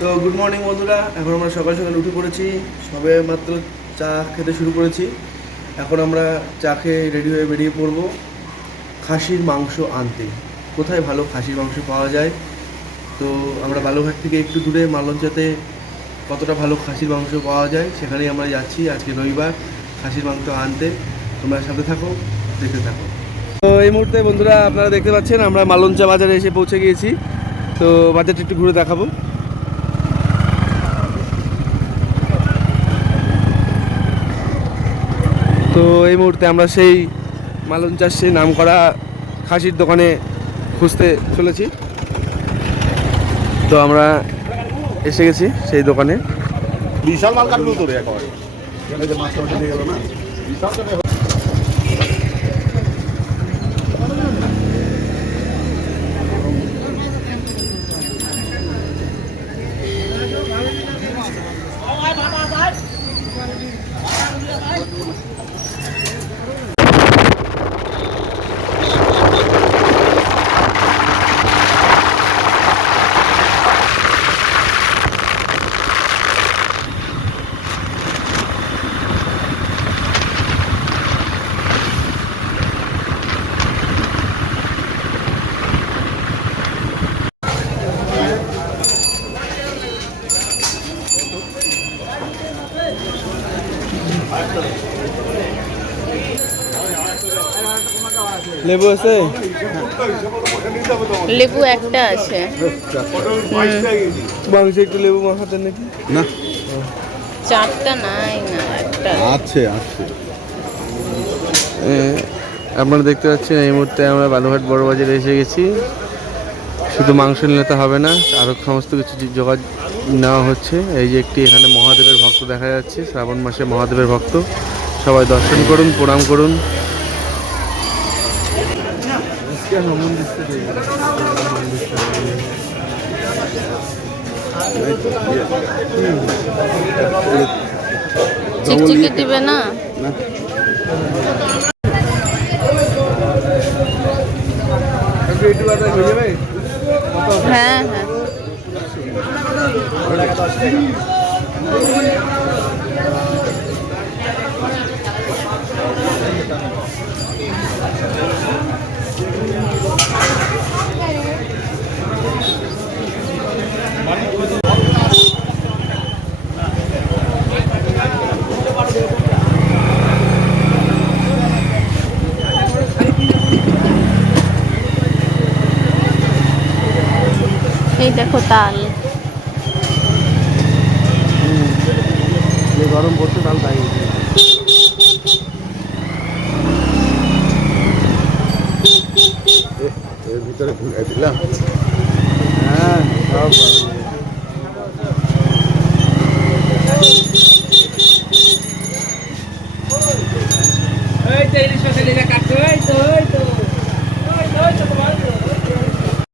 তো good morning বন্ধুরা, এখন আমরা সকাল সকাল উঠে পড়েছি, সবে মাত্র চা খেতে শুরু করেছি। এখন আমরা চা খেয়ে রেডি হয়ে বেরিয়ে পড়ব খাসির মাংস আনতে। কোথায় ভালো খাসির মাংস পাওয়া যায়? তো আমরা বালুঘাট থেকে একটু দূরে মালঞ্চাতে কতটা ভালো খাসির মাংস পাওয়া যায়, সেখানেই আমরা যাচ্ছি আজকে রবিবার খাসির মাংস আনতে। তোমরা সাথে থাকো, দেখতে থাকো। তো এই মুহূর্তে বন্ধুরা, আপনারা দেখতে পাচ্ছেন, আমরা মালঞ্চা বাজারে এসে পৌঁছে গিয়েছি। তো বাজারটা একটু ঘুরে দেখাবো। এই মুহূর্তে আমরা সেই মালন চাষে নাম করা খাসির দোকানে খুঁজতে চলেছি। তো আমরা এসে গেছি সেই দোকানে। বিশাল মাল কাটলো তো রে একেবারে। লেবু আছে? লেবু একটা আছে। মাংস একটু লেবু মাখাতেন নাকি? না। চারটা নাই না একটা। আছে আছে। আপনারা দেখতে পাচ্ছেন এই মুহূর্তে আমরা বালুঘাট বড় বাজারে এসে গেছি। শুধু মাংস নিলে তো হবে না আরও সমস্ত কিছু যে- জোগাড় নেওয়া হচ্ছে। এই যে একটি এখানে মহাদেবের ভক্ত দেখা যাচ্ছে শ্রাবণ মাসে মহাদেবের ভক্ত। সবাই দর্শন করুন প্রণাম করুন। চিকচিকি দিবে না। হ্যাঁ হ্যাঁ। এই দেখো তাল। যে গরম পড়ছে তাহলে তাই। এর ভিতরে ঢুকাই দিলাম। হ্যাঁ সব এই তো এই তো এই